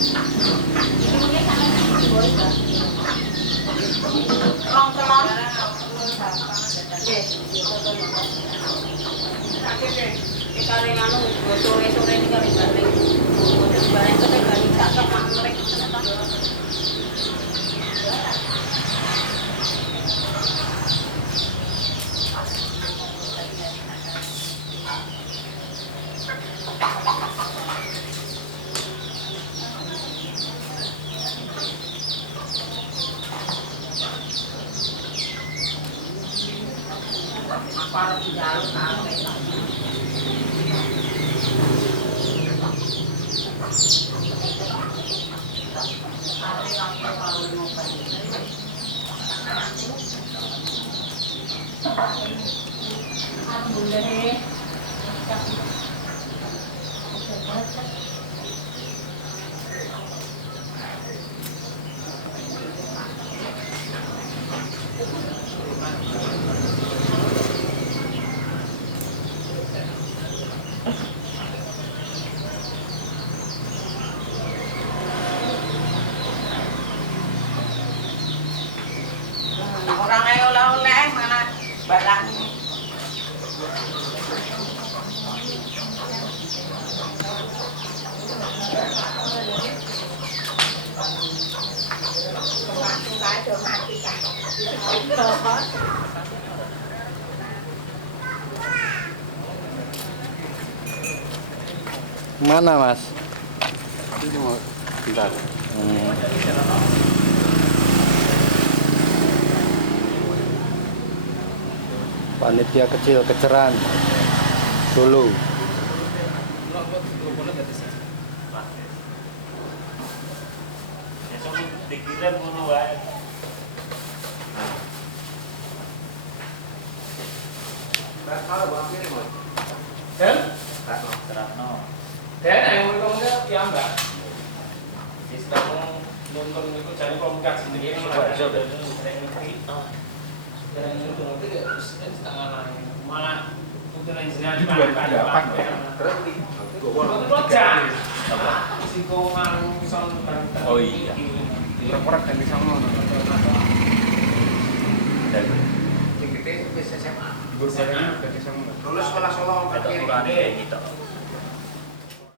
Rong telon. Kali anu sore-sore ini kali balik. Balik ke kali cakep mak mereka ternyata. Para di jalur sampai orang ayo oleh mana barang Mana Mas? Ini mau bentar. Panitia kecil Keceran Solo. Dikirim ngono wae. Kalau buat ini mau. Dan Terano. yang ngomongnya piyambak. Istilahnya nonton itu jadi komunikasi sendiri kan ada sering ngerti. Dan itu nanti ya terus setengah lain malah untuk engineer di mana Terus risiko mangson Oh iya. orang dan bisa ngono. Dan Sing gede wis SMA. SMA. Lulus sekolah Solo ada kiri. ukurannya kayak gitu.